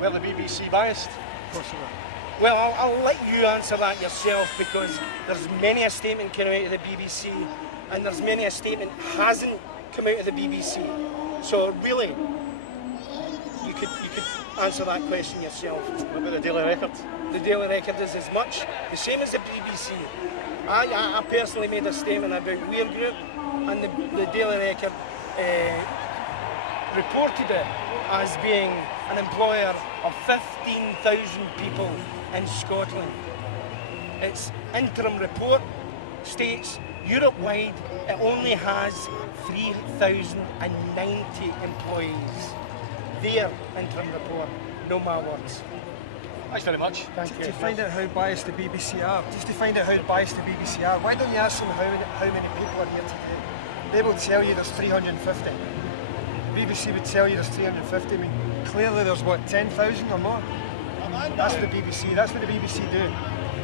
Well, the BBC biased? Of course they were. Well, I'll let you answer that yourself, because there's many a statement came out of the BBC and there's many a statement hasn't come out of the BBC. So really, you could answer that question yourself. What about the Daily Record? The Daily Record is as much the same as the BBC. I personally made a statement about Weir Group, and the Daily Record reported it as being an employer of 15,000 people in Scotland. Its interim report states Europe-wide it only has 3,090 employees. Their interim report, no my words. Thanks very much. Thank you. To find out how biased the BBC are, why don't you ask them how many people are here today? They will tell you there's 350. BBC would tell you there's 350. I mean, clearly there's what, 10,000 or more? That's the BBC. That's what the BBC do.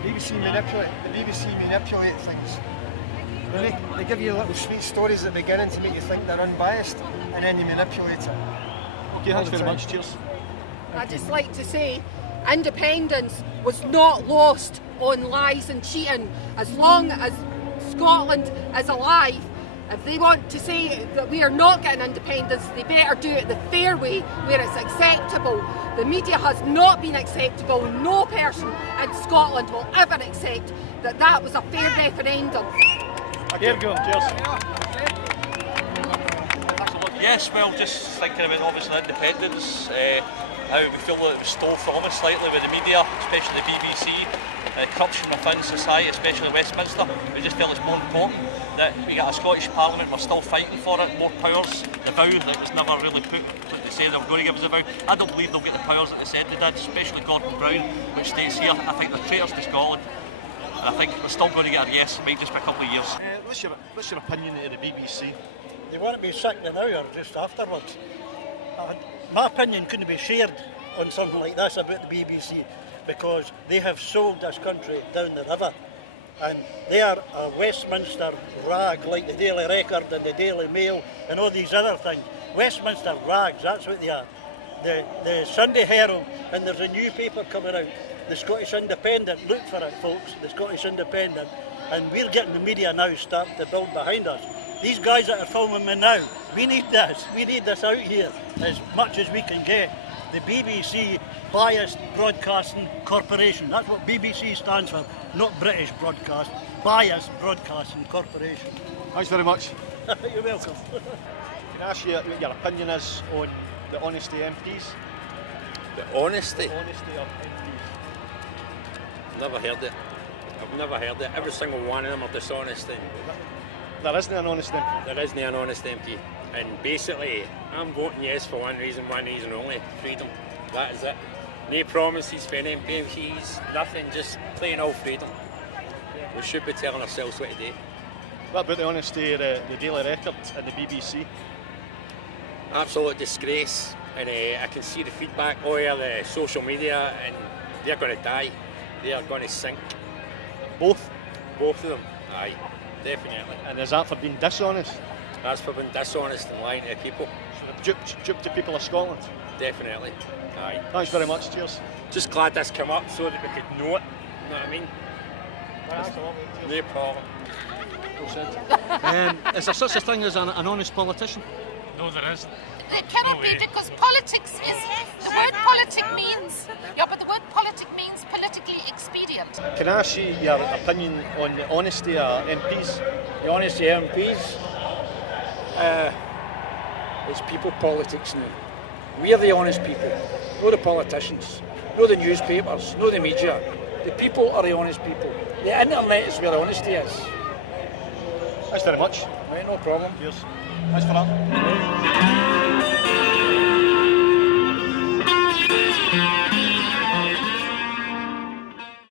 The BBC manipulate things. They give you little sweet stories at the beginning to make you think they're unbiased, and then you manipulate it. Okay, thanks very much. Cheers. I'd just like to say, independence was not lost on lies and cheating. As long as Scotland is alive, if they want to say that we are not getting independence, they better do it the fair way, where it's acceptable. The media has not been acceptable. No person in Scotland will ever accept that that was a fair referendum. Here we go. Cheers. Yes, well, just thinking about obviously independence, how we feel that it was stole from us slightly with the media, especially the BBC, corruption within society, especially Westminster. We just feel it's more important that we get a Scottish Parliament, we're still fighting for it, more powers. The vow that was never really put, but they say they were going to give us a vow. I don't believe they'll get the powers that they said they did, especially Gordon Brown, which states here. I think they're traitors to Scotland. And I think we're still going to get a yes, it might just be a couple of years. What's your opinion of the BBC? They want to be sick now or just afterwards. My opinion couldn't be shared on something like this about the BBC, because they have sold this country down the river, and they are a Westminster rag like the Daily Record and the Daily Mail and all these other things. Westminster rags, that's what they are. The Sunday Herald, and there's a new paper coming out, the Scottish Independent. Look for it, folks, the Scottish Independent. And we're getting the media now start to build behind us. These guys that are filming me now, we need this out here as much as we can get. The BBC Biased Broadcasting Corporation, that's what BBC stands for, not British Broadcast, Biased Broadcasting Corporation. Thanks very much. You're welcome. Can I ask you what your opinion is on the honesty MPs? The honesty? The honesty of MPs. Never heard it. I've never heard it. Every single one of them are dishonest. There isn't an honest MP. There isn't an honest MP. And basically, I'm voting yes for one reason only, freedom. That is it. No promises for any MPs, nothing, just plain old freedom. We should be telling ourselves what to do. What about the honesty of the Daily Record and the BBC? Absolute disgrace. And I can see the feedback all over the social media, and they're going to die. They are going to sink. Both? Both of them, aye, definitely. And is that for being dishonest? That's for being dishonest and lying to people. So duped the people of Scotland? Definitely, aye. Thanks very much, cheers. Just glad this came up so that we could know it, you know what I mean? No problem. Is there such a thing as an honest politician? No, there isn't. It cannot be, because politics is, the word politic means, but the word politic means politically expedient. Can I ask you your opinion on the honesty of MPs? The honesty of MPs? It's people politics now. We're the honest people, not the politicians, not the newspapers, not the media. The people are the honest people. The internet is where the honesty is. Thanks very much. Right, no problem. Cheers. Thanks for that.